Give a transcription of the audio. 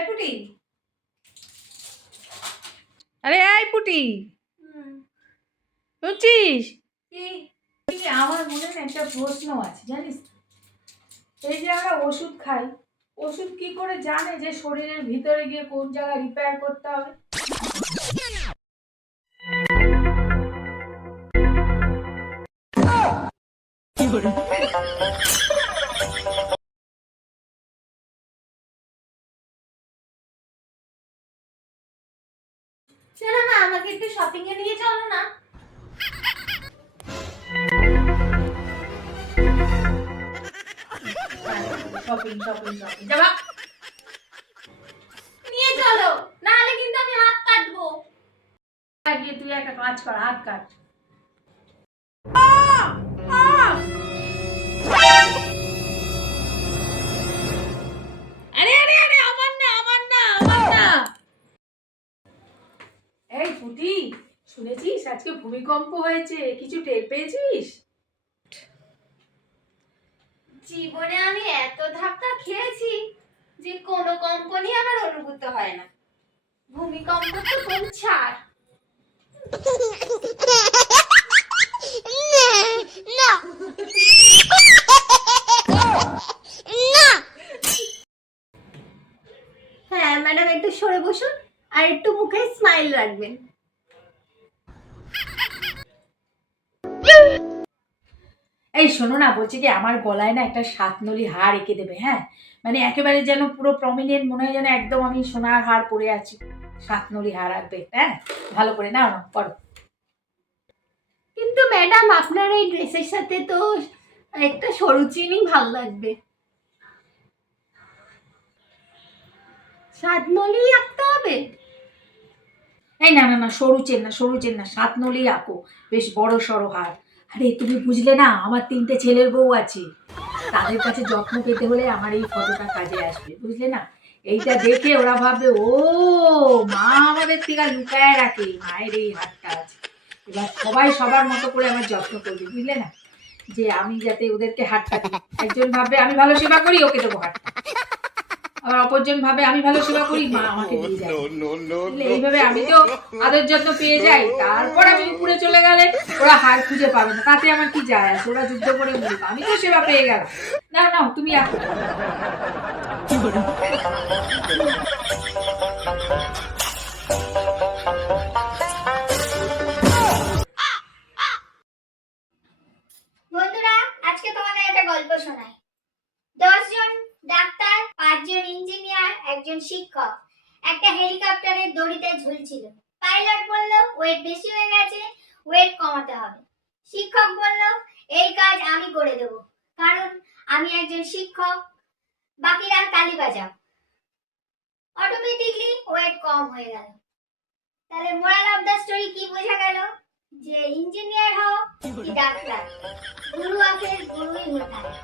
এই পুটি, আরে এই পুটি, শুনছিস? কি আমার মনে না একটা প্রশ্ন আছে জানিস? এই যে আমরা ওষুধ খাই, ওষুধ কি করে জানে যে শরীরের ভিতরে গিয়ে কোন জায়গায় রিপেয়ার করতে হবে? চলো না, আমাকে একটু শপিং এ নিয়ে চলো না। শপিং শপিং শপিং যাবা, নিয়ে চলো, না হলে কিন্তু আমি হাত কাটবো। গিয়ে তুই একটা কাজ কর, হাত কাট। আরে আরে আরে আমার না, আমার না, আমার না। এই পুটি, শুনেছিস আজকে ভূমিকম্প হয়েছে? কিছু টের পেয়েছিস? জীবনে আমি এত ধাক্কা খেয়েছি যে কোনো কম্পনই আমার অনুভূত হয় না। ভূমিকম্প তো কোন ছাড়। হ্যাঁ ম্যাডাম, একটু সরে বসুন আর একটু মুখে স্মাইল রাখবেন। এই শোনো না, বলছি কি আমার গলায় না একটা সাতনলি হার এঁকে দেবে, হ্যাঁ? মানে একেবারে যেন পুরো প্রমিনেন্ট মনে হয়, যেন একদম আমি সোনার হার পরে আছি। সাতনলি হার আঁকবে, হ্যাঁ? ভালো করে নাও না, করো। কিন্তু ম্যাডাম, আপনার এই ড্রেসের সাথে তো একটা সরু চিনি ভাল লাগবে। সাতনলি আঁকতে হবে? এই না না না, সরু চেন না, সরু চেন না, সাতনলি আঁকো, বেশ বড় সড়ো হার। আরে তুমি বুঝলে না, আমার 3টে ছেলের বউ আছে, তাদের কাছে যত্ন পেতে হলে আমার এই ফটোটা কাজে আসবে, বুঝলে না? এইটা দেখে ওরা ভাববে ও মা আমাদের থেকে লুকায় রাখে, মায়ের এই হাতটা আছে। এবার সবাই সবার মতো করে আমার যত্ন করবে, বুঝলে না? যে আমি যাতে ওদেরকে হাতটা দিই, একজন ভাববে আমি ভালো সেবা করি, ওকে দেবো হাতটা। আবার অপরজন ভাবে আমি ভালো সেবা করি, মা আমাকে দিয়ে যায়। এইভাবে আমি তো আদর যত্ন পেয়ে যাই, তারপর আমি উপরে চলে গেলে ওরা হার খুঁজে পাবে না, তাতে আমার কি যায় আসে? ওরা যুদ্ধ করে মরুক, আমি তো সেবা পেয়ে গেলাম। না না, তুমি আঁকো। বন্ধুরা, আজকে তোমাদের একটা গল্প শোনাই। 10 জন ডাক্তার, 5 জন ইঞ্জিনিয়ার, একজন শিক্ষক একটা হেলিকপ্টারের দড়িতে ঝুলছিল। পাইলট বলল ওয়েট বেশি হয়ে গেছে, ওয়েট কমাতে হবে। শিক্ষক বলল এই কাজ আমি করে দেব, কারণ আমি একজন শিক্ষক, বাকিরা তালি বাজাও। অটোমেটিকলি ওয়েট কম হয়ে গেল। তাহলে মোরাল অফ দ্য স্টোরি কি বোঝা গেল? যে ইঞ্জিনিয়ার হও কি ডাক্তার, গুরু আখের গুরুই হতে হয়।